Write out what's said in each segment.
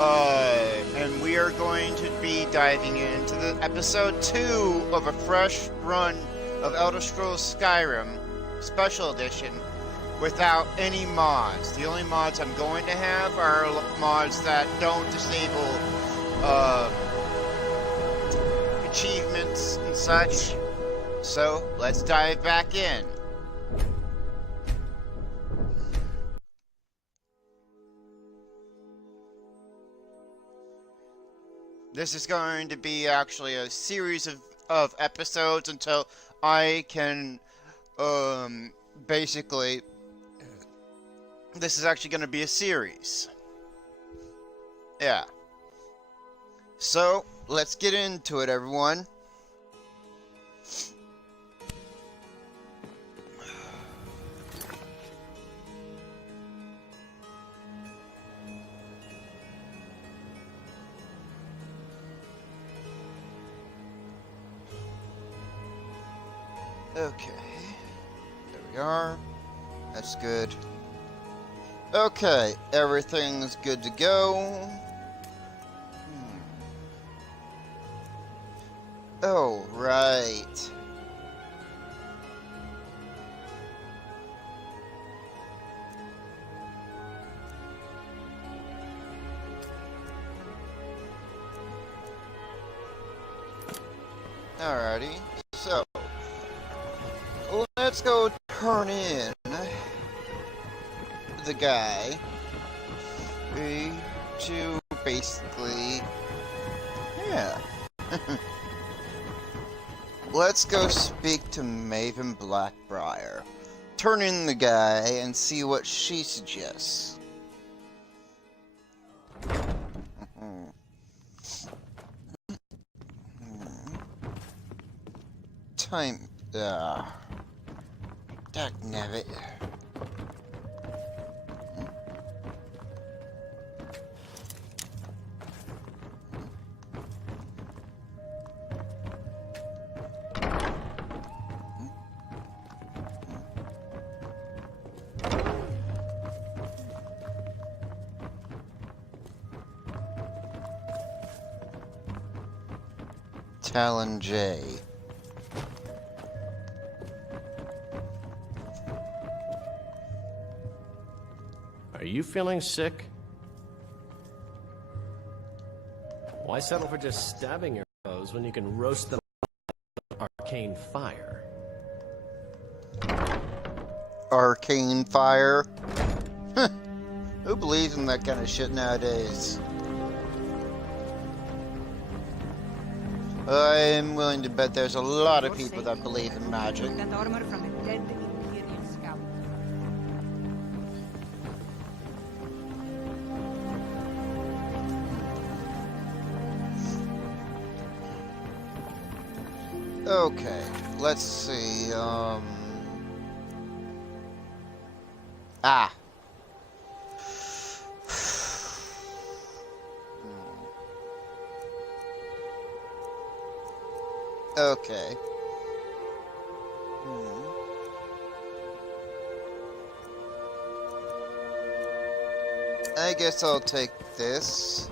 And we are going to be diving into the episode 2 of a fresh run of Elder Scrolls Skyrim Special Edition without any mods. The only mods I'm going to have are mods that don't disable achievements and such. So let's dive back in. This is going to be actually a series of episodes until I can, basically, this is actually going to be a series. Yeah. So, let's get into it, everyone. Okay, there we are. That's good. Okay, everything's good to go. Oh, right. Alrighty, so let's go turn in the guy to basically, yeah. Let's go speak to Maven Blackbriar. Turn in the guy and see what she suggests. Time, dagnabbit. Talon J. Are you feeling sick? Why settle for just stabbing your foes when you can roast them with arcane fire? Arcane fire? Who believes in that kind of shit nowadays? I'm willing to bet there's a lot of people that believe in magic. Okay, let's see, Okay. I guess I'll take this.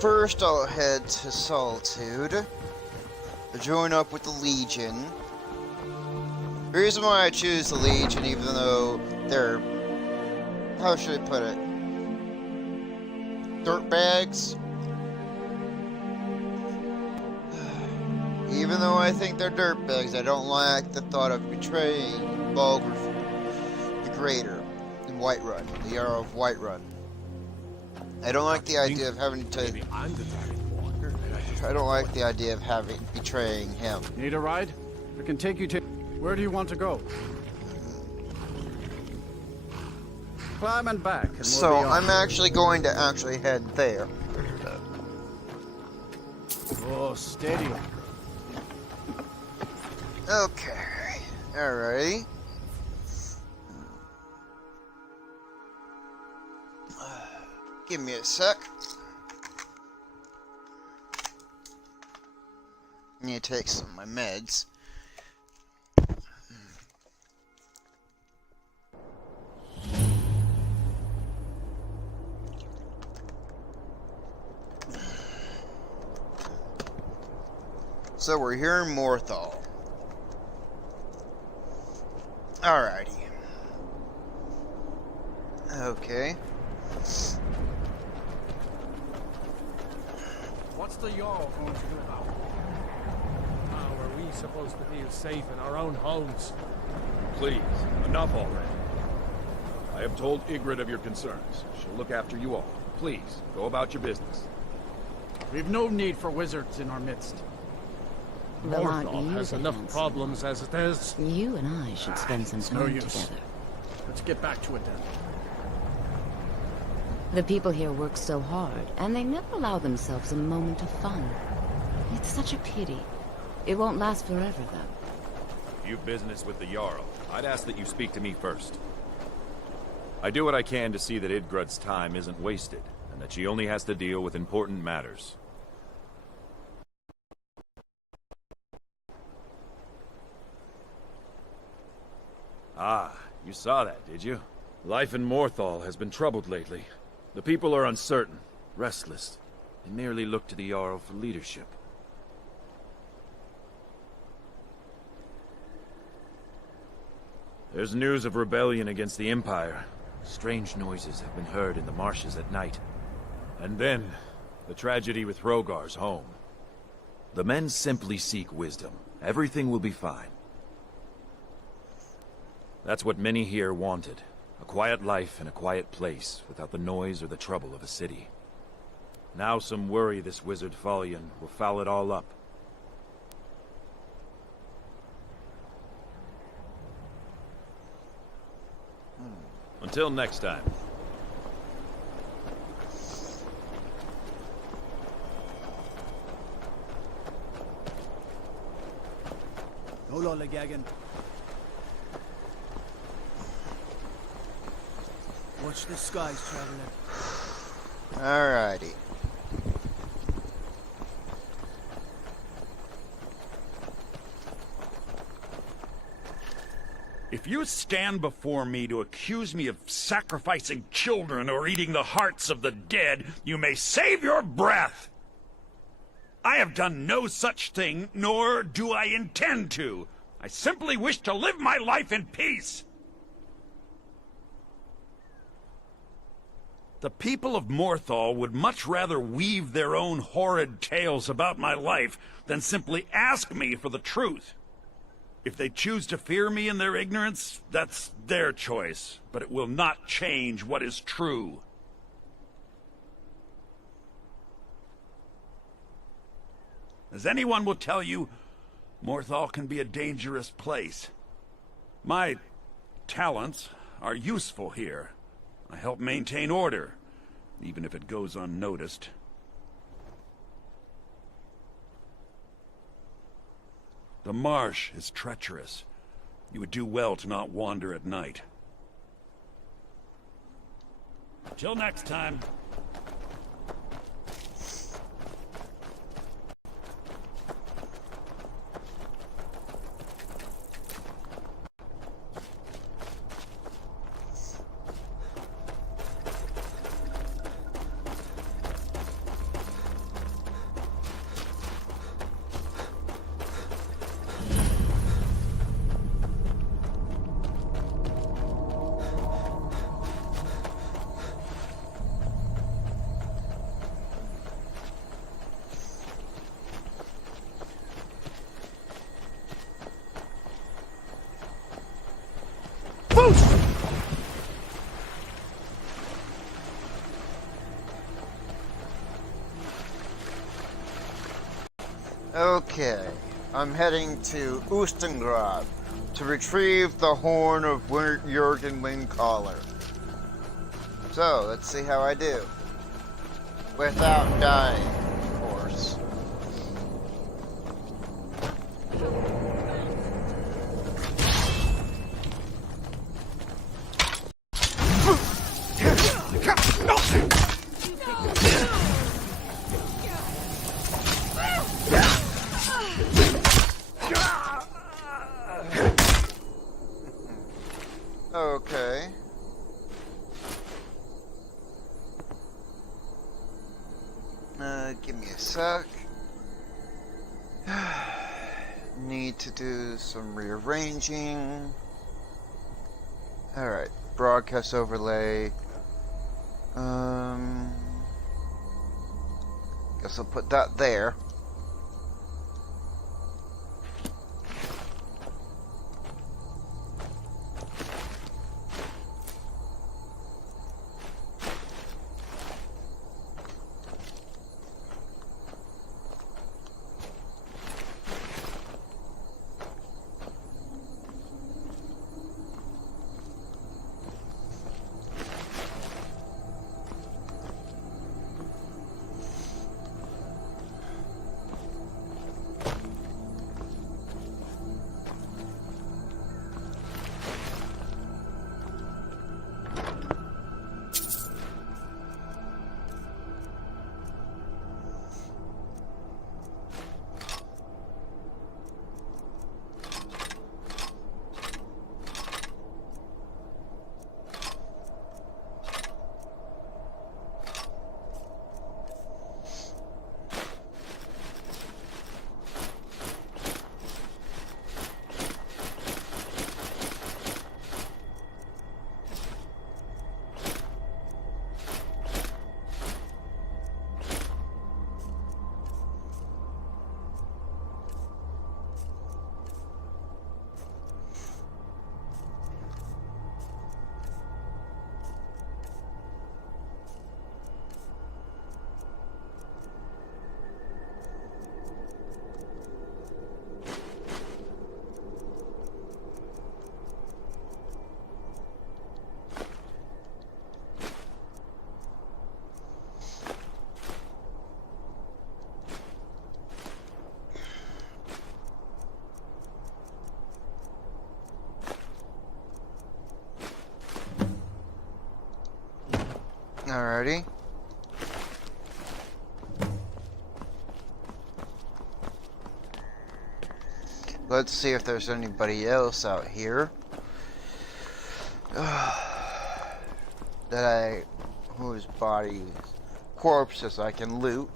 First, I'll head to Solitude. Join up with the Legion. The reason why I choose the Legion, even though they're... how should I put it? Dirtbags? Even though I think they're dirtbags, I don't like the thought of betraying Bulgur the Greater in Whiterun, the era of Whiterun. I don't like the idea of having to... I don't like the idea of betraying him. Need a ride? I can take you to... Where do you want to go? Climb and back, and So, we'll be I'm actually going to head there. Oh, steady. Okay. Alrighty. Give me a sec. I need to take some of my meds. So we're here in Morthal. Alrighty. Okay. What's the Jarl going to do about it? How are we supposed to feel safe in our own homes? Please, enough already. I have told Ygritte of your concerns. She'll look after you all. Please, go about your business. We've no need for wizards in our midst. Well, aren't Morthal you has the enough handsome problems as it is. You and I should spend some It's no time use. together. Let's get back to it then. The people here work so hard, and they never allow themselves a moment of fun. It's such a pity. It won't last forever, though. If you've business with the Jarl, I'd ask that you speak to me first. I do what I can to see that Idgrud's time isn't wasted, and that she only has to deal with important matters. Ah, you saw that, did you? Life in Morthal has been troubled lately. The people are uncertain, restless. They merely look to the Jarl for leadership. There's news of rebellion against the Empire. Strange noises have been heard in the marshes at night. And then, the tragedy with Hrogar's home. The men simply seek wisdom. Everything will be fine. That's what many here wanted. A quiet life in a quiet place, without the noise or the trouble of a city. Now some worry this wizard Fallion will foul it all up. Until next time. No lollygagging. Watch the skies, traveler. Alrighty. If you stand before me to accuse me of sacrificing children or eating the hearts of the dead, you may save your breath. I have done no such thing, nor do I intend to. I simply wish to live my life in peace. The people of Morthal would much rather weave their own horrid tales about my life than simply ask me for the truth. If they choose to fear me in their ignorance, that's their choice, but it will not change what is true. As anyone will tell you, Morthal can be a dangerous place. My talents are useful here. I help maintain order, even if it goes unnoticed. The marsh is treacherous. You would do well to not wander at night. Till next time. Okay, I'm heading to Ustengrad to retrieve the horn of Jurgen Windcaller. So, let's see how I do. Without dying, of course. Okay. Give me a sec. Need to do some rearranging. Alright, broadcast overlay. Guess I'll put that there. Alrighty. Let's see if there's anybody else out here whose body corpses I can loot.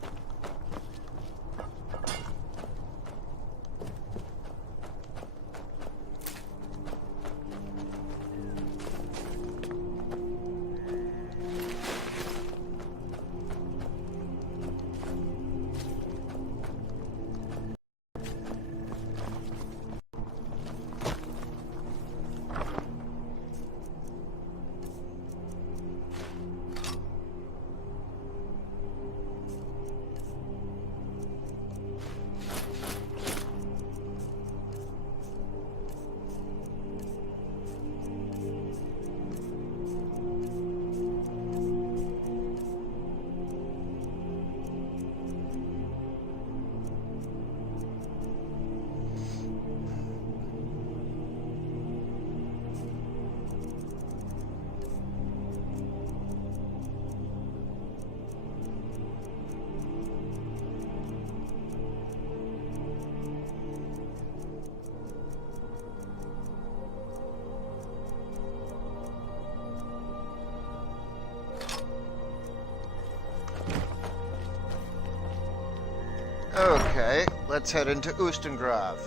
Okay, let's head into Ustengrav.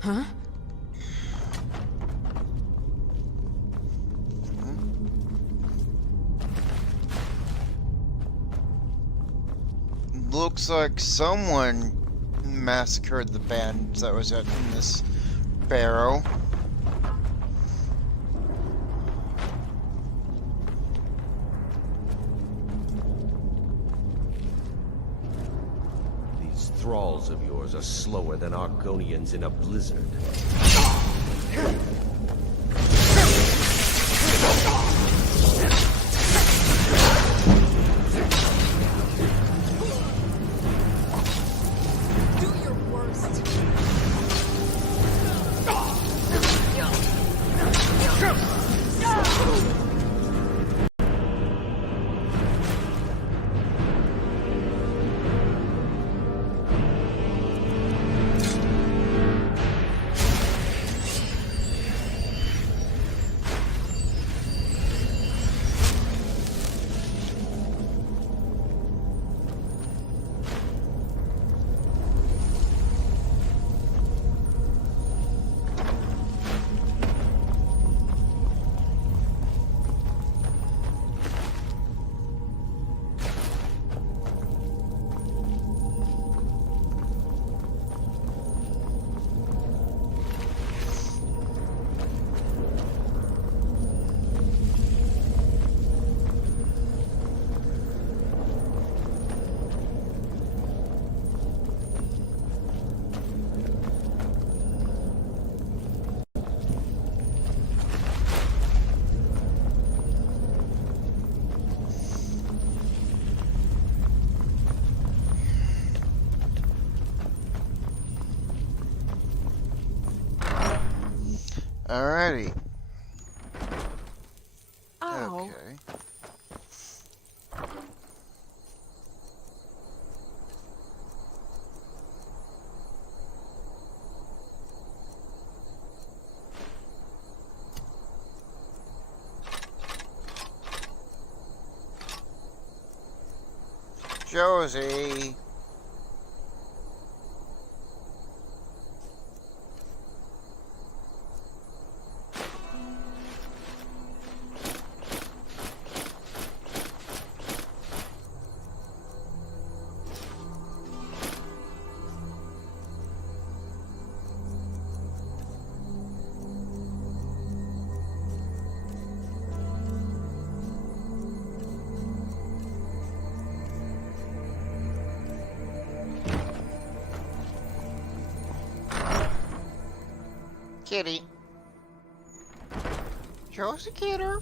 Huh? Looks like someone massacred the band that was in this barrow. These thralls of yours are slower than Argonians in a blizzard. Alrighty. Ow. Okay. Josie. Kitty. Josie Kidder.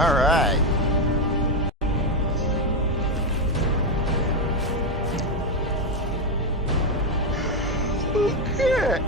Alright. Okay.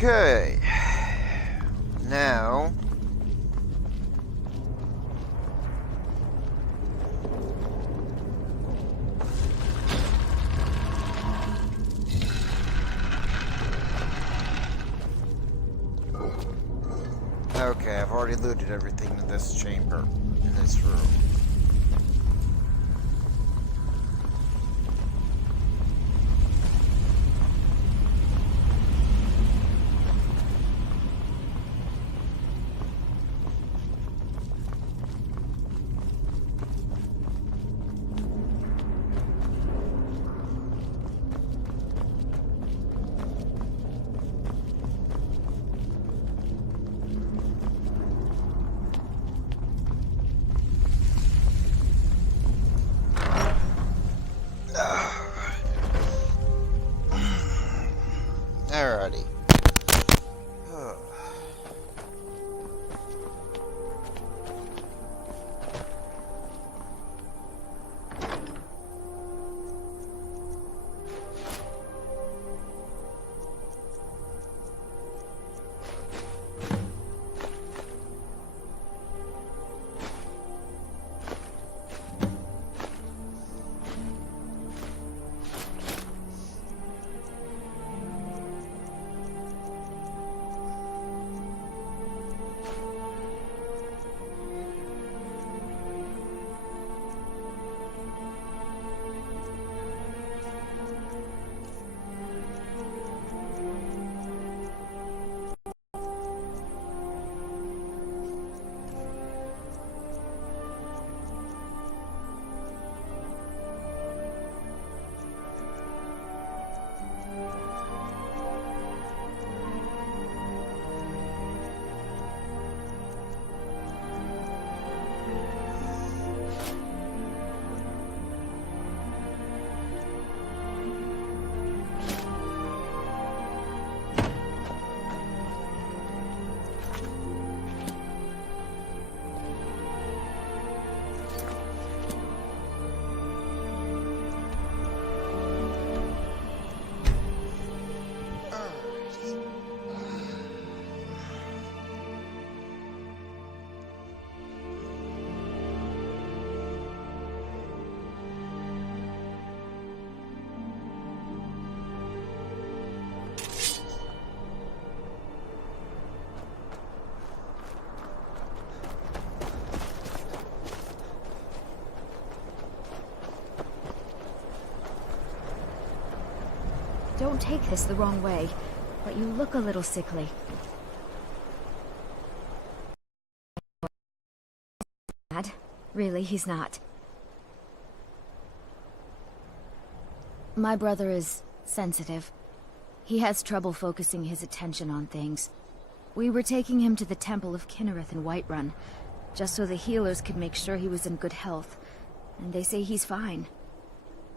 Okay. Now... Okay, I've already looted everything in this chamber, in this room. Alrighty. Don't take this the wrong way, but you look a little sickly. Dad, really, he's not. My brother is sensitive. He has trouble focusing his attention on things. We were taking him to the Temple of Kinnereth in Whiterun, just so the healers could make sure he was in good health, and they say he's fine.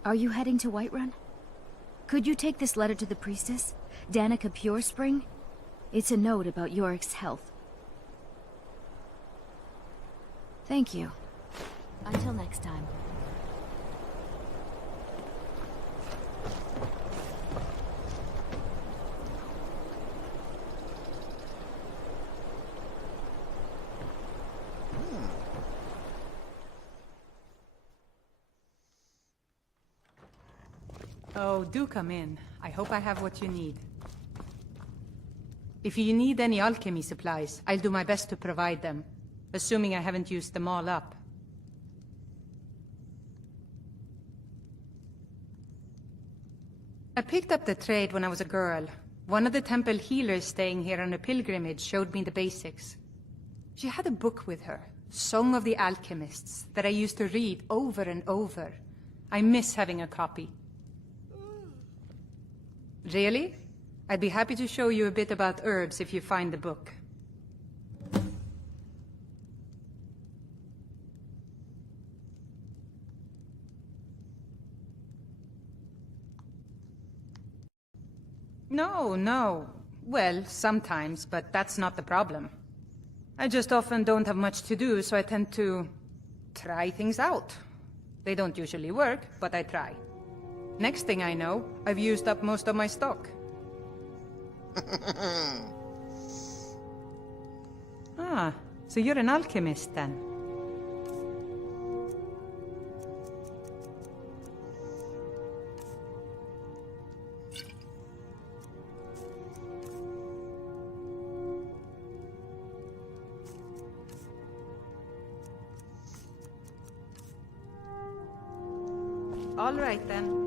Are you heading to Whiterun? Could you take this letter to the priestess, Danica Purespring? It's a note about Yorick's health. Thank you. Until next time. Oh, do come in. I hope I have what you need. If you need any alchemy supplies, I'll do my best to provide them, assuming I haven't used them all up. I picked up the trade when I was a girl. One of the temple healers staying here on a pilgrimage showed me the basics. She had a book with her, Song of the Alchemists, that I used to read over and over. I miss having a copy. Really? I'd be happy to show you a bit about herbs if you find the book. No. Well, sometimes, but that's not the problem. I just often don't have much to do, so I tend to try things out. They don't usually work, but I try. Next thing I know, I've used up most of my stock. Ah, so you're an alchemist then? All right then.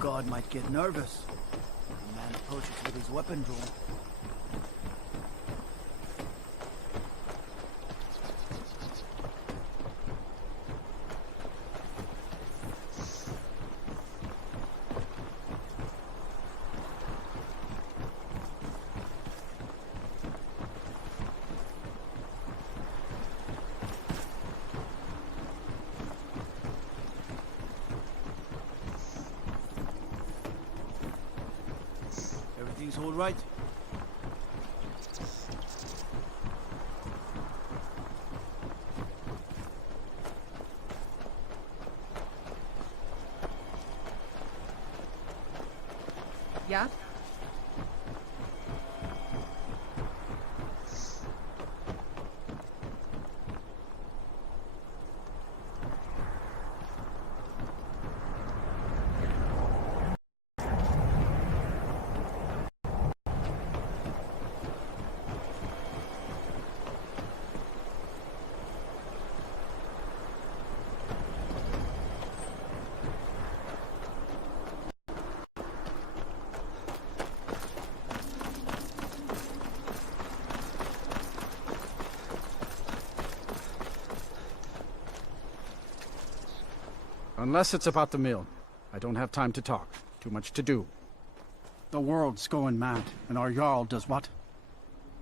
God might get nervous. The man approaches with his weapon drawn. Everything's all right? Yeah? Unless it's about the mill. I don't have time to talk. Too much to do. The world's going mad, and our Jarl does what?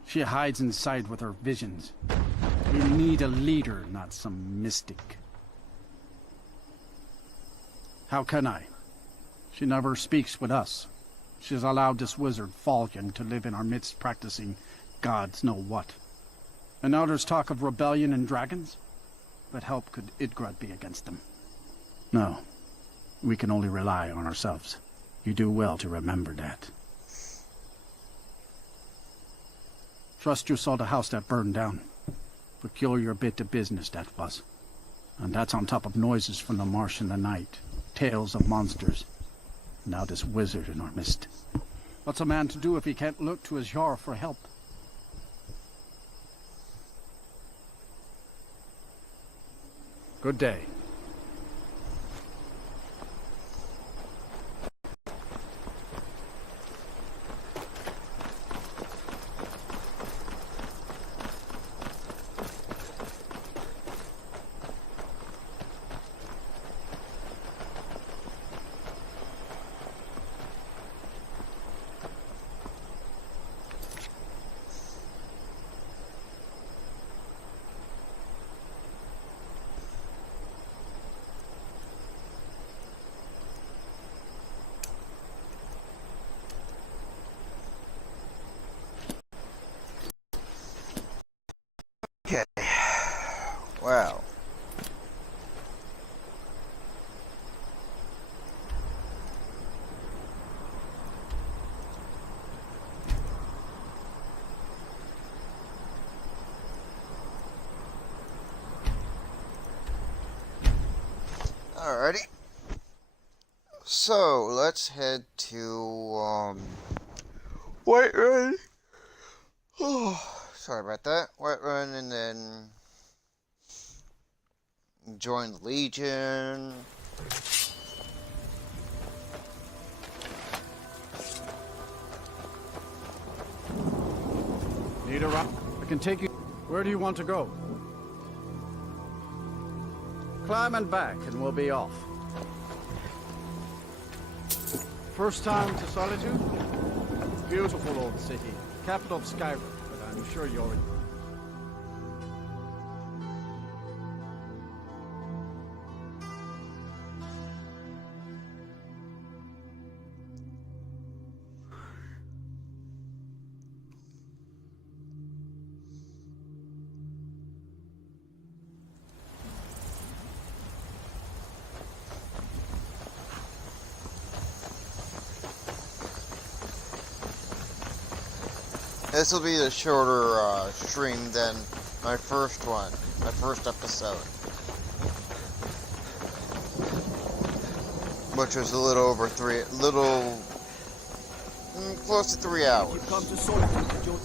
She hides inside with her visions. We need a leader, not some mystic. How can I? She never speaks with us. She's allowed this wizard, Falcon, to live in our midst practicing gods know what. And now there's talk of rebellion and dragons? What help could Idgrad be against them? No. We can only rely on ourselves. You do well to remember that. Trust you saw the house that burned down. Peculiar bit of business that was. And that's on top of noises from the marsh in the night. Tales of monsters. Now this wizard in our midst. What's a man to do if he can't look to his Jarl for help? Good day. Okay. Wow. Alrighty. So, let's head to, Whiterun. Oh, sorry about that. Whiterun, and then join the Legion. Need a ride? I can take you. Where do you want to go? Climb and back, and we'll be off. First time to Solitude? Beautiful old city. Capital of Skyrim, but I'm sure you already... This will be a shorter stream than my first one, my first episode, which was a little over close to 3 hours. You've come to Solitude to join...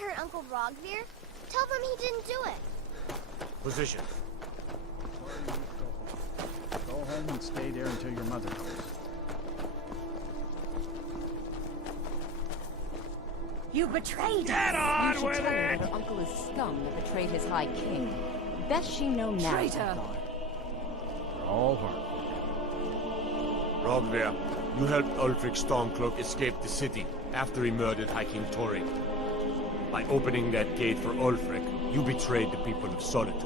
Hurt Uncle Rogvir. Tell them he didn't do it. Position. Go home and stay there until your mother comes. You betrayed Get us! on You with should tell her it! her uncle is scum that betrayed his High King. Best she know now. Traitor! All work. Rogver, you helped Ulfric Stormcloak escape the city after he murdered High King Torrik. By opening that gate for Ulfric, you betrayed the people of Solitude.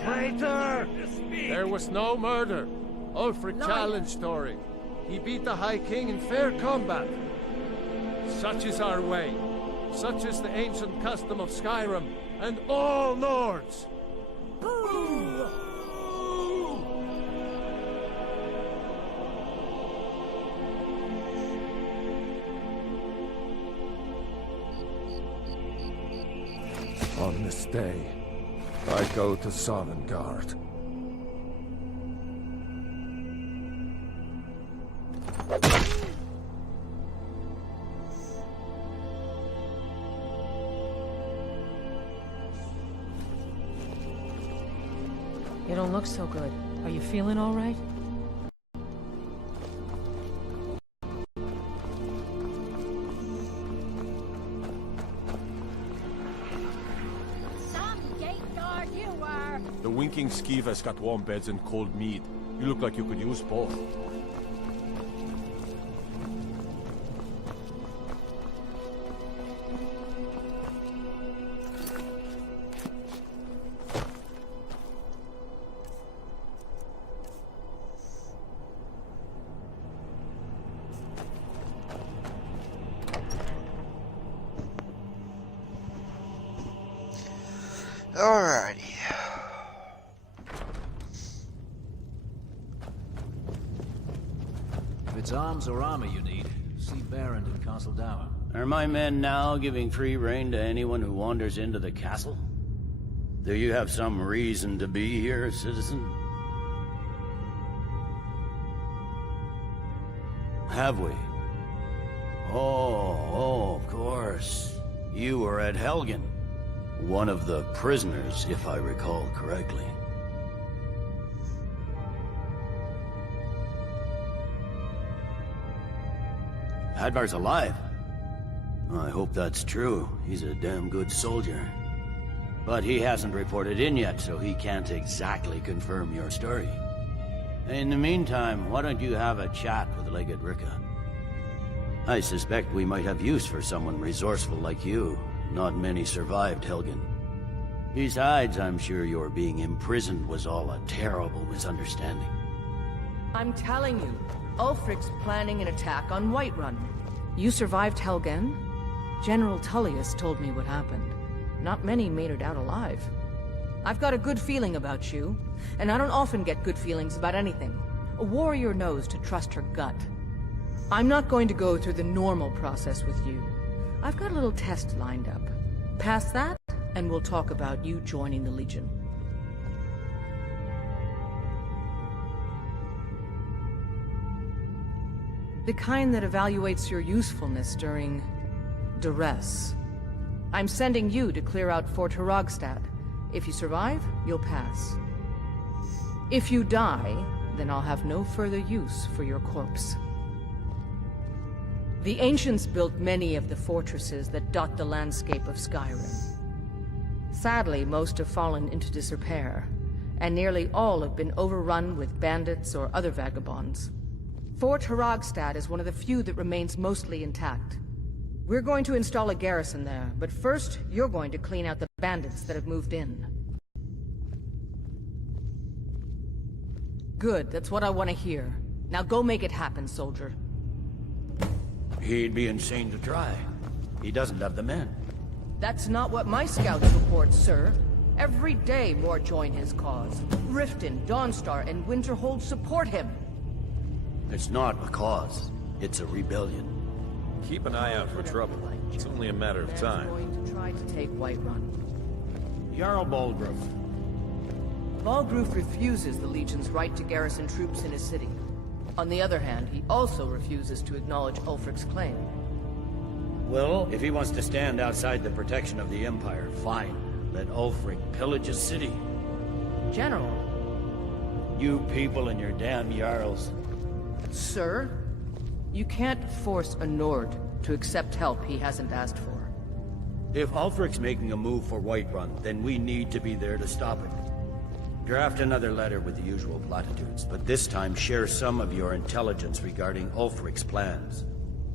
Traitor! There was no murder. Ulfric challenged Thorin. He beat the High King in fair combat. Such is our way. Such is the ancient custom of Skyrim and all Nords. On this day, I go to Sovngarde. You don't look so good. Are you feeling all right? The winking skeever's got warm beds and cold mead. You look like you could use both. Alrighty. If it's arms or armor you need, see Baron in Castle Dower. Are my men now giving free rein to anyone who wanders into the castle? Do you have some reason to be here, citizen? Have we? Oh, of course. You were at Helgen. One of the prisoners, if I recall correctly. Hadvar's alive. I hope that's true. He's a damn good soldier. But he hasn't reported in yet, so he can't exactly confirm your story. In the meantime, why don't you have a chat with Legate Ricka? I suspect we might have use for someone resourceful like you. Not many survived Helgen. Besides, I'm sure your being imprisoned was all a terrible misunderstanding. I'm telling you, Ulfric's planning an attack on Whiterun. You survived Helgen? General Tullius told me what happened. Not many made it out alive. I've got a good feeling about you, and I don't often get good feelings about anything. A warrior knows to trust her gut. I'm not going to go through the normal process with you. I've got a little test lined up. Pass that, and we'll talk about you joining the Legion. The kind that evaluates your usefulness during duress. I'm sending you to clear out Fort Hrogstad. If you survive, you'll pass. If you die, then I'll have no further use for your corpse. The ancients built many of the fortresses that dot the landscape of Skyrim. Sadly, most have fallen into disrepair, and nearly all have been overrun with bandits or other vagabonds. Fort Haragstad is one of the few that remains mostly intact. We're going to install a garrison there, but first, you're going to clean out the bandits that have moved in. Good, that's what I want to hear. Now go make it happen, soldier. He'd be insane to try. He doesn't have the men. That's not what my scouts report, sir. Every day more join his cause. Riften, Dawnstar, and Winterhold support him. It's not a cause. It's a rebellion. Keep an eye out for trouble. It's only a matter of time. Going to try to take Whiterun. Jarl Balgruuf. Balgruuf refuses the Legion's right to garrison troops in his city. On the other hand, he also refuses to acknowledge Ulfric's claim. Well, if he wants to stand outside the protection of the Empire, fine. Let Ulfric pillage his city. General. You people and your damn Jarls. Sir? You can't force a Nord to accept help he hasn't asked for. If Ulfric's making a move for Whiterun, then we need to be there to stop it. Draft another letter with the usual platitudes, but this time share some of your intelligence regarding Ulfric's plans.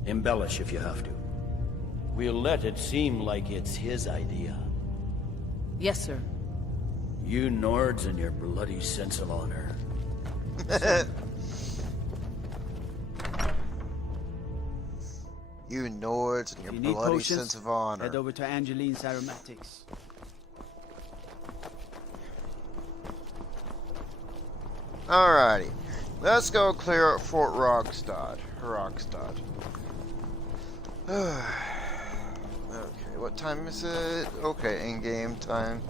Embellish if you have to. We'll let it seem like it's his idea. Yes, sir. You Nords and your bloody sense of honor. You Nords and your If you need bloody potions, sense of honor. head over to Angeline's Aromatics. Alrighty. Let's go clear up Fort Haragstad. Okay, what time is it? Okay, in-game time.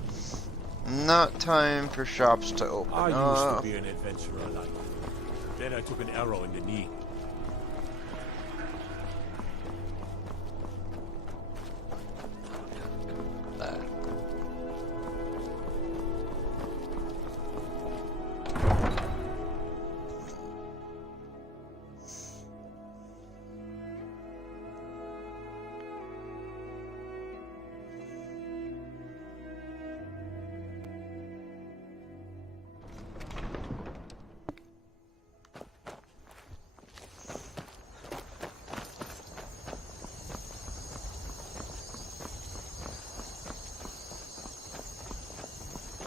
Not time for shops to open I used up. to be an adventurer like you. Then I took an arrow in the knee.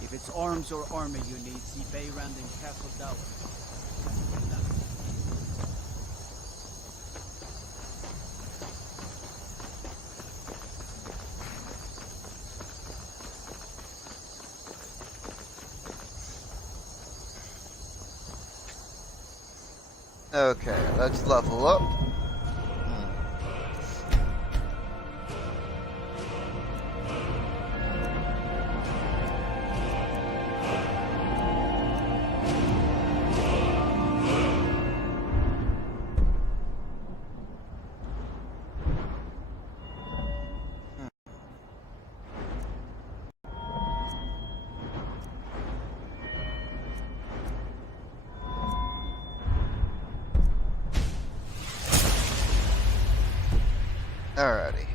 If it's arms or armor you need, see Beyrand in Castle Dower. Okay, let's level up. Alrighty.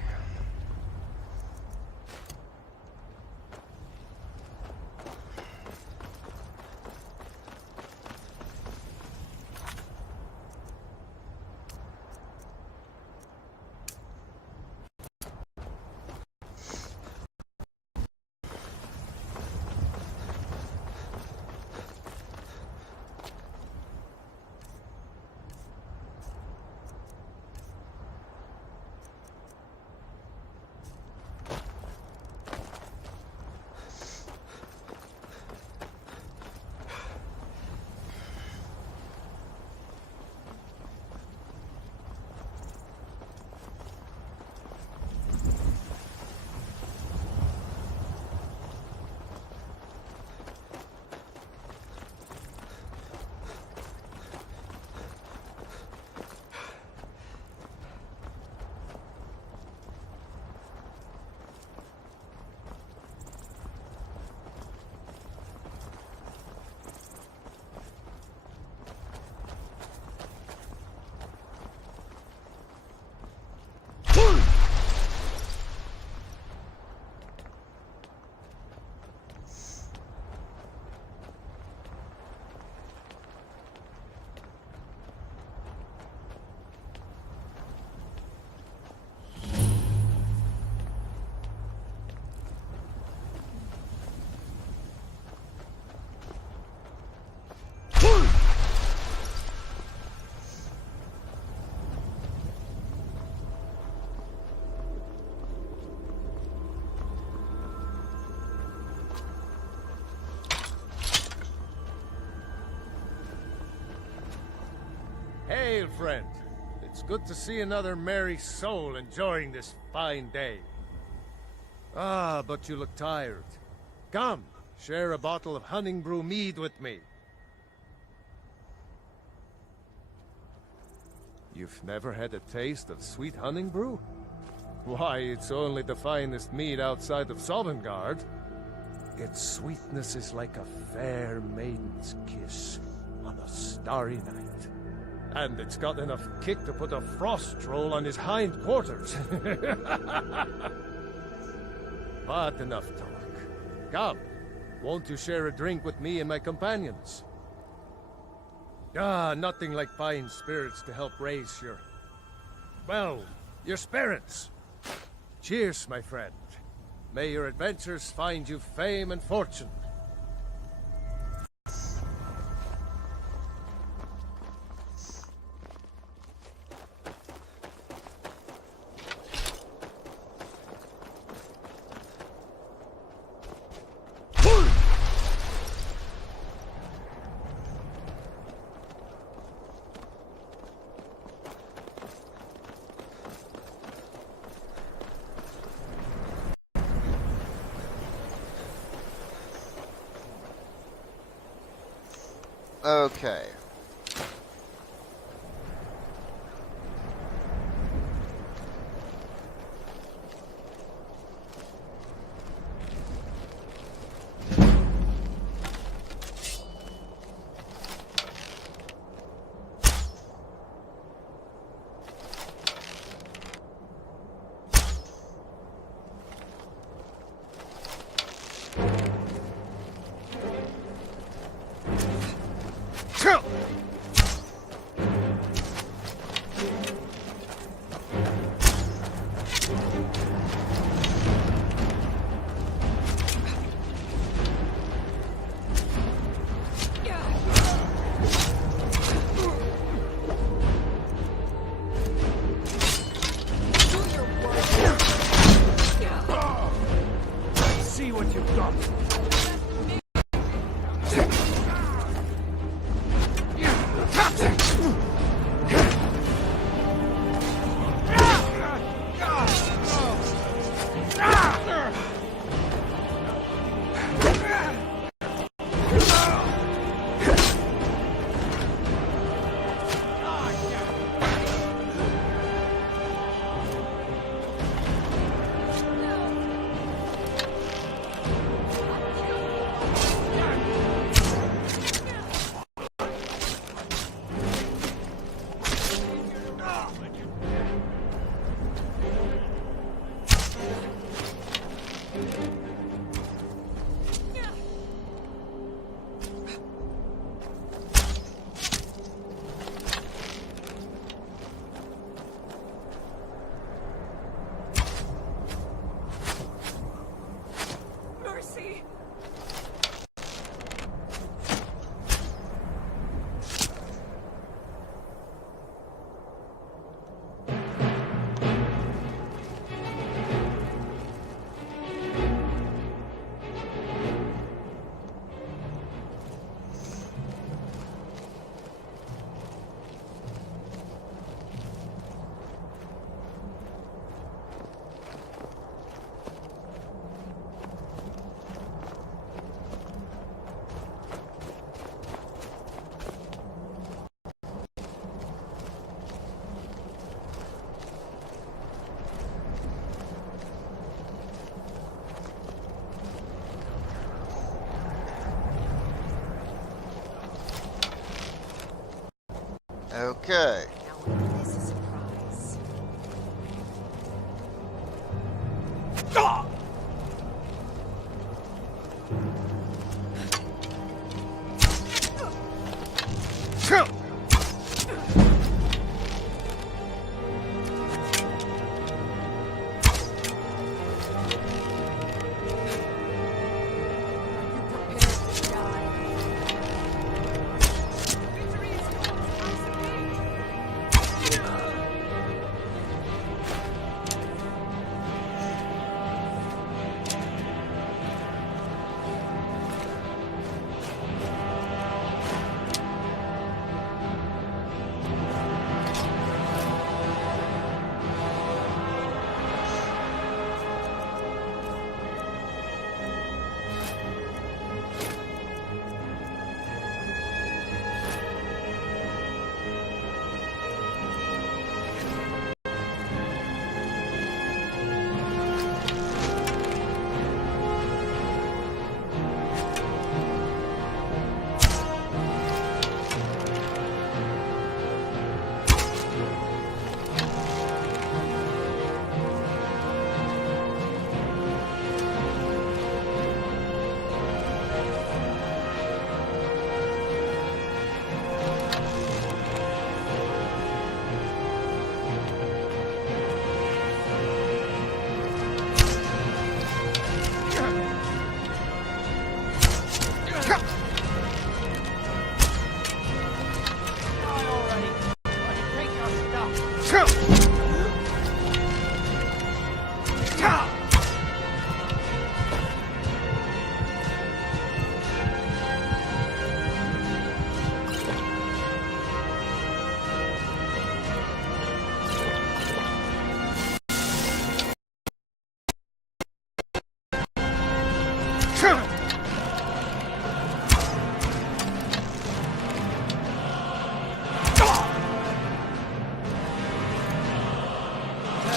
Hail, friend. It's good to see another merry soul enjoying this fine day. Ah, but you look tired. Come, share a bottle of Hunting Brew mead with me. You've never had a taste of sweet Hunting Brew? Why, it's only the finest mead outside of Sovngarde. Its sweetness is like a fair maiden's kiss on a starry night. And it's got enough kick to put a frost troll on his hind quarters. But enough talk. Come, won't you share a drink with me and my companions? Ah, nothing like fine spirits to help raise your... well, your spirits. Cheers, my friend. May your adventures find you fame and fortune. Okay. See what you've got. Okay. This is a surprise.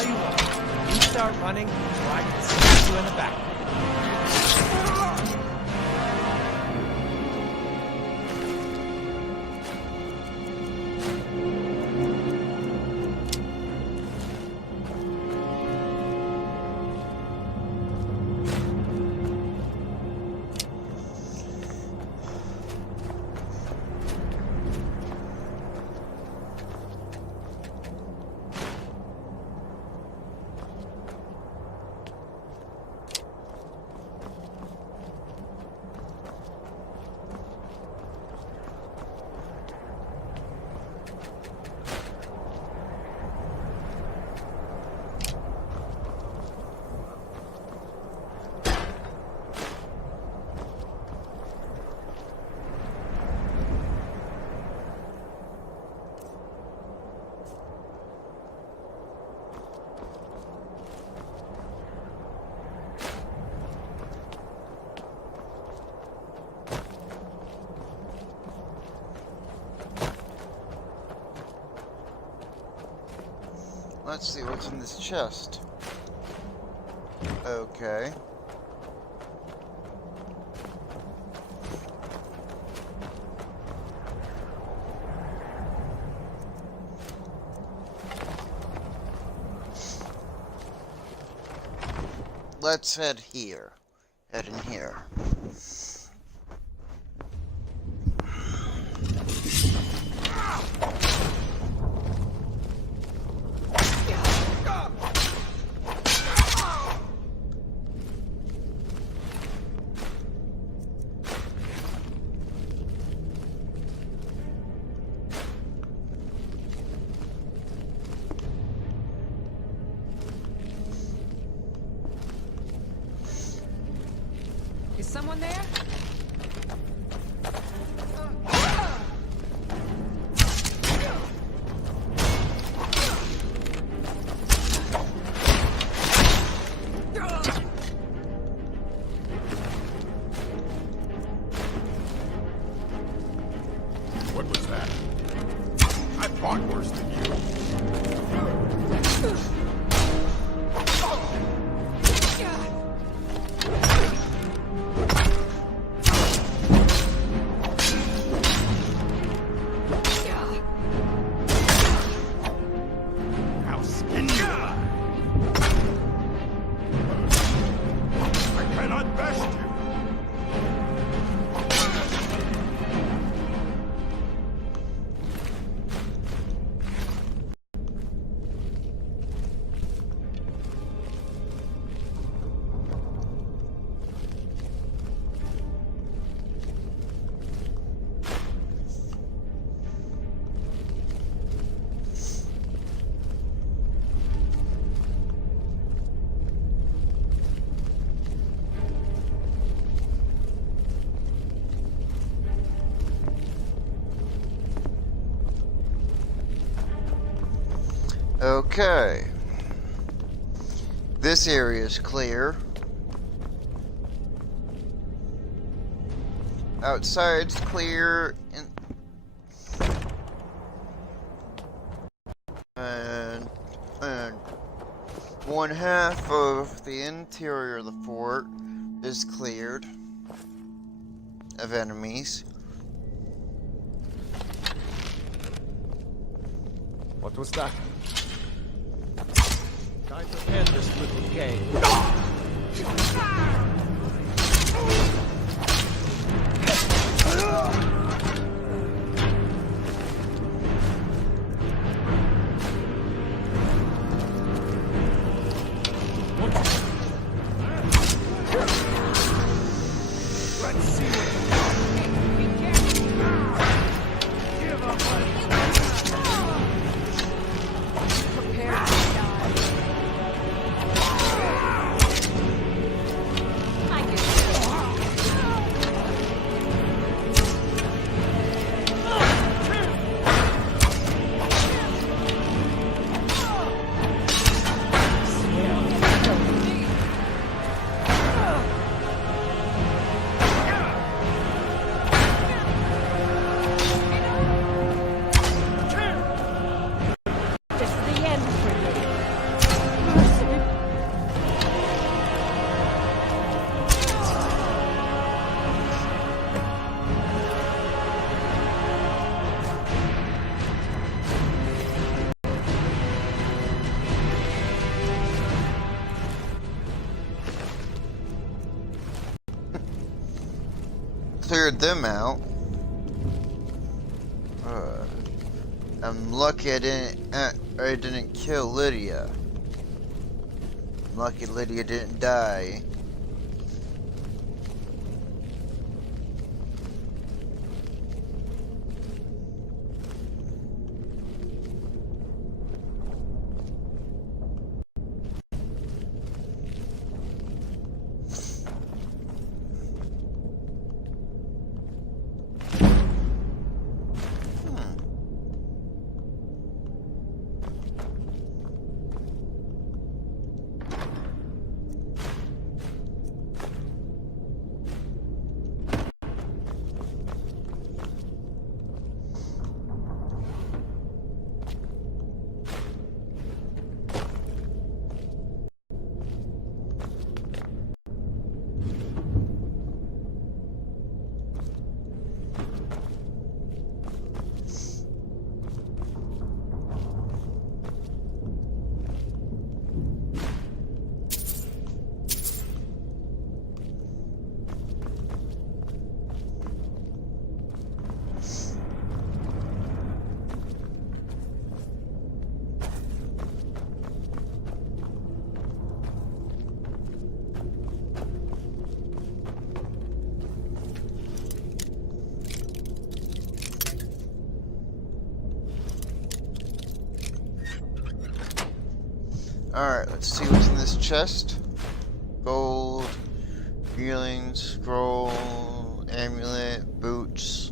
you what, you start running, or I can smash you in the back. Let's see what's in this chest. Okay. Let's head here. Head in here. Is someone there? What was that? I fought worse than you. How skin you are! I cannot best you! Okay. This area is clear. Outside's clear. And one half of the interior of the fort is cleared of enemies. What was that? Time to end this little game. Let's see give up. Prepare to die. I can cleared them out. I'm lucky I didn't kill Lydia. I'm lucky Lydia didn't die. Alright, let's see what's in this chest. Gold, healing, scroll, amulet, boots.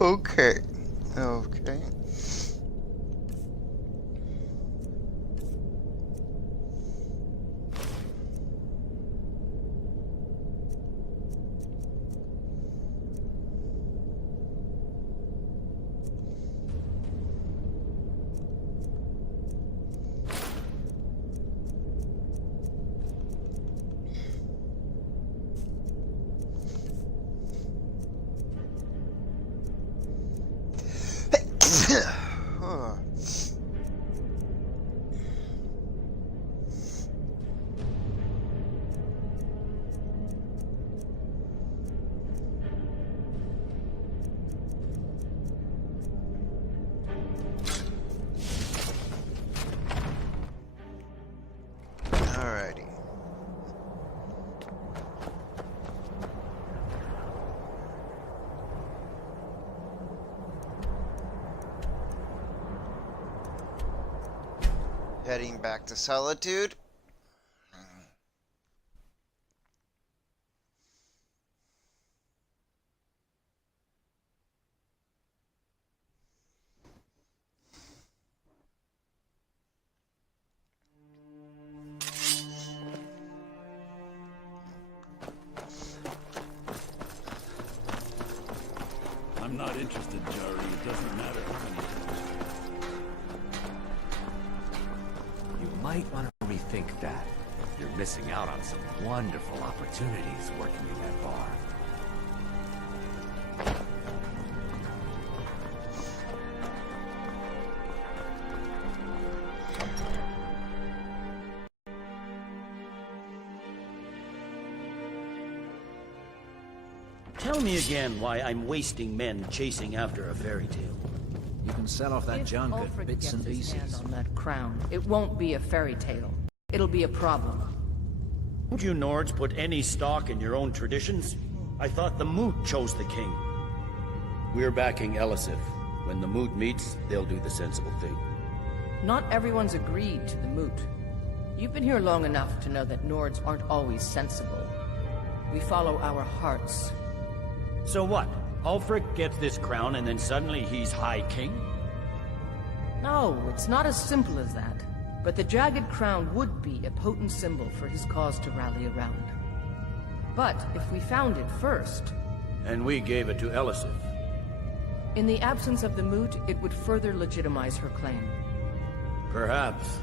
Okay. Okay. Alrighty. Heading back to Solitude. I'm not interested, Jari. It doesn't matter how many times. You might want to rethink that. You're missing out on some wonderful opportunities working in that bar. Tell me again why I'm wasting men chasing after a fairy tale. You can sell off that If junk at Ulfric bits and gets his hand pieces. on that crown, it won't be a fairy tale. It'll be a problem. Don't you Nords put any stock in your own traditions? I thought the Moot chose the king. We're backing Elisif. When the Moot meets, they'll do the sensible thing. Not everyone's agreed to the moot. You've been here long enough to know that Nords aren't always sensible. We follow our hearts. So what? Ulfric gets this crown and then suddenly he's High King? No, it's not as simple as that. But the Jagged Crown would be a potent symbol for his cause to rally around. But if we found it first... And we gave it to Elisif. In the absence of the moot, it would further legitimize her claim. Perhaps.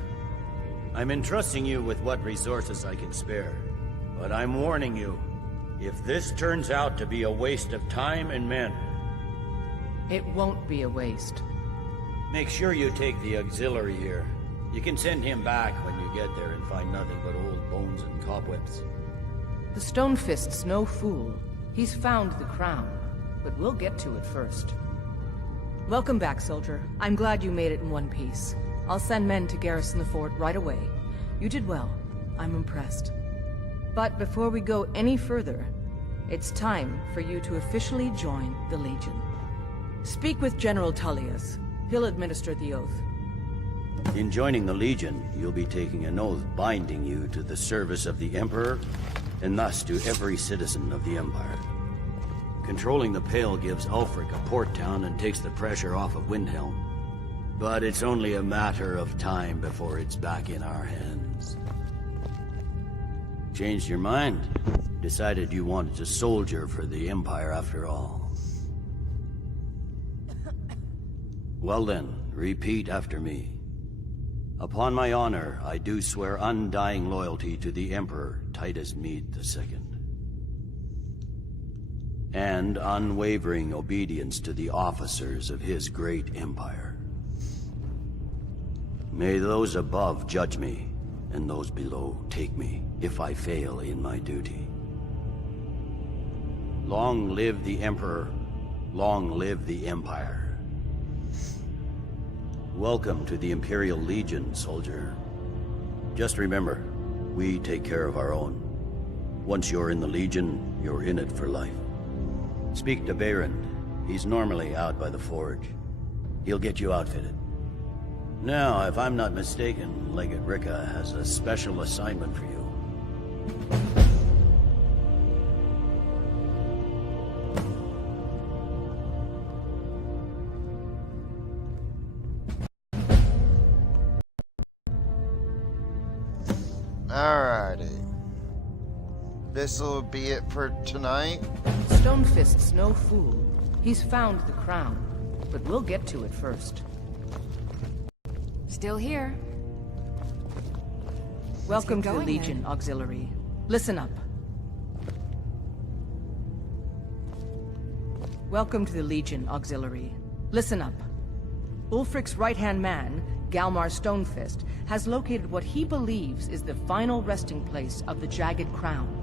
I'm entrusting you with what resources I can spare. But I'm warning you, if this turns out to be a waste of time and men... It won't be a waste. Make sure you take the auxiliary here. You can send him back when you get there and find nothing but old bones and cobwebs. The Stonefist's no fool. He's found the crown, but we'll get to it first. Welcome back, soldier. I'm glad you made it in one piece. I'll send men to garrison the fort right away. You did well. I'm impressed. But before we go any further, it's time for you to officially join the Legion. Speak with General Tullius. He'll administer the oath. In joining the Legion, you'll be taking an oath binding you to the service of the Emperor, and thus to every citizen of the Empire. Controlling the Pale gives Ulfric a port town and takes the pressure off of Windhelm. But it's only a matter of time before it's back in our hands. Changed your mind? Decided you wanted to soldier for the Empire after all. Well then, repeat after me. Upon my honor, I do swear undying loyalty to the Emperor Titus Mede II. And unwavering obedience to the officers of his great empire. May those above judge me, and those below take me, if I fail in my duty. Long live the Emperor, long live the Empire. Welcome to the Imperial Legion, soldier. Just remember, we take care of our own. Once you're in the Legion, you're in it for life. Speak to Behrend. He's normally out by the forge. He'll get you outfitted. Now, if I'm not mistaken, Legate Ricka has a special assignment for you. Alrighty. This'll be it for tonight. Stonefist's no fool. He's found the crown, but we'll get to it first. Still here. Welcome to the going, Legion, Auxiliary. Listen up. Welcome to the Legion, Auxiliary. Listen up. Ulfric's right-hand man, Galmar Stonefist, has located what he believes is the final resting place of the Jagged Crown.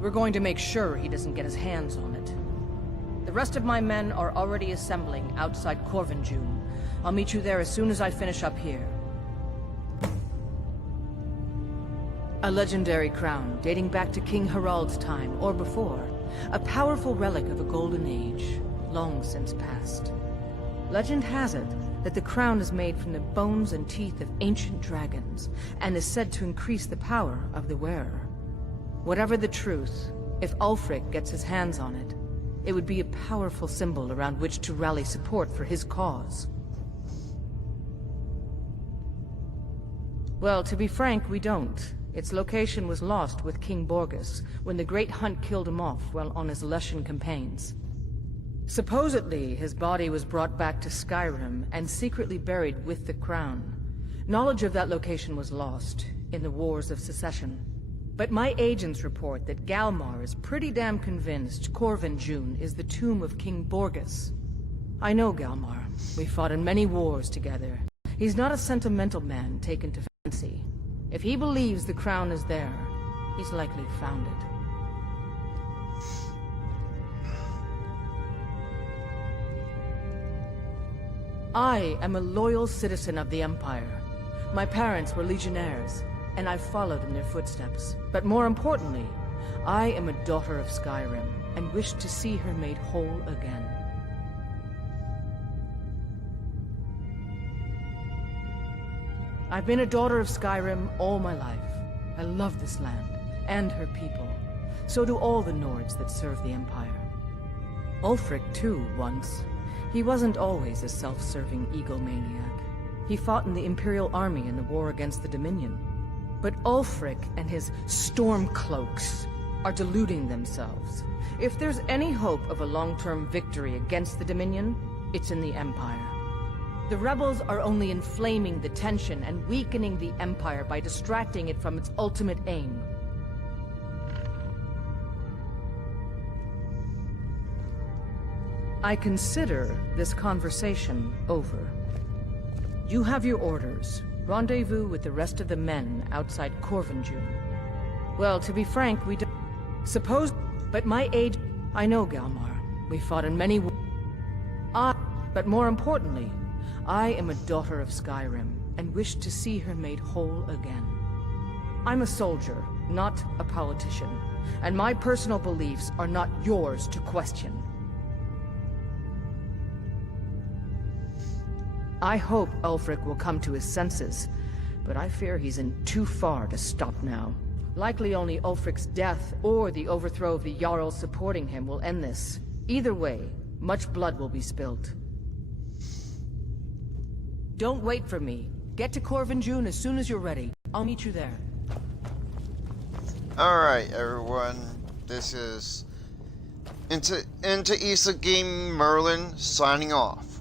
We're going to make sure he doesn't get his hands on it. The rest of my men are already assembling outside Corvinjune. I'll meet you there as soon as I finish up here. A legendary crown dating back to King Harald's time, or before. A powerful relic of a golden age, long since past. Legend has it that the crown is made from the bones and teeth of ancient dragons, and is said to increase the power of the wearer. Whatever the truth, if Ulfric gets his hands on it, it would be a powerful symbol around which to rally support for his cause. Well, to be frank, we don't. Its location was lost with King Borgus when the Great Hunt killed him off while on his Lushan campaigns. Supposedly, his body was brought back to Skyrim and secretly buried with the crown. Knowledge of that location was lost in the Wars of Secession. But my agents report that Galmar is pretty damn convinced Corvinjune is the tomb of King Borgus. I know Galmar. We fought in many wars together. He's not a sentimental man taken to fancy. If he believes the crown is there, he's likely found it. I am a loyal citizen of the Empire. My parents were legionnaires, and I've followed in their footsteps. But more importantly, I am a daughter of Skyrim, and wish to see her made whole again. I've been a daughter of Skyrim all my life. I love this land, and her people. So do all the Nords that serve the Empire. Ulfric, too, once. He wasn't always a self-serving egomaniac. He fought in the Imperial Army in the war against the Dominion. But Ulfric and his Stormcloaks are deluding themselves. If there's any hope of a long-term victory against the Dominion, it's in the Empire. The rebels are only inflaming the tension and weakening the Empire by distracting it from its ultimate aim. I consider this conversation over. You have your orders. Rendezvous with the rest of the men outside Corvinjune. Well, to be frank, we don't... Suppose... But my age... I know, Galmar. We fought in many... But more importantly, I am a daughter of Skyrim, and wish to see her made whole again. I'm a soldier, not a politician, and my personal beliefs are not yours to question. I hope Ulfric will come to his senses, but I fear he's in too far to stop now. Likely only Ulfric's death or the overthrow of the Jarl supporting him will end this. Either way, much blood will be spilled. Don't wait for me. Get to Corvinjune as soon as you're ready. I'll meet you there. Alright, everyone. This is Into Isla Gaming Merlin signing off.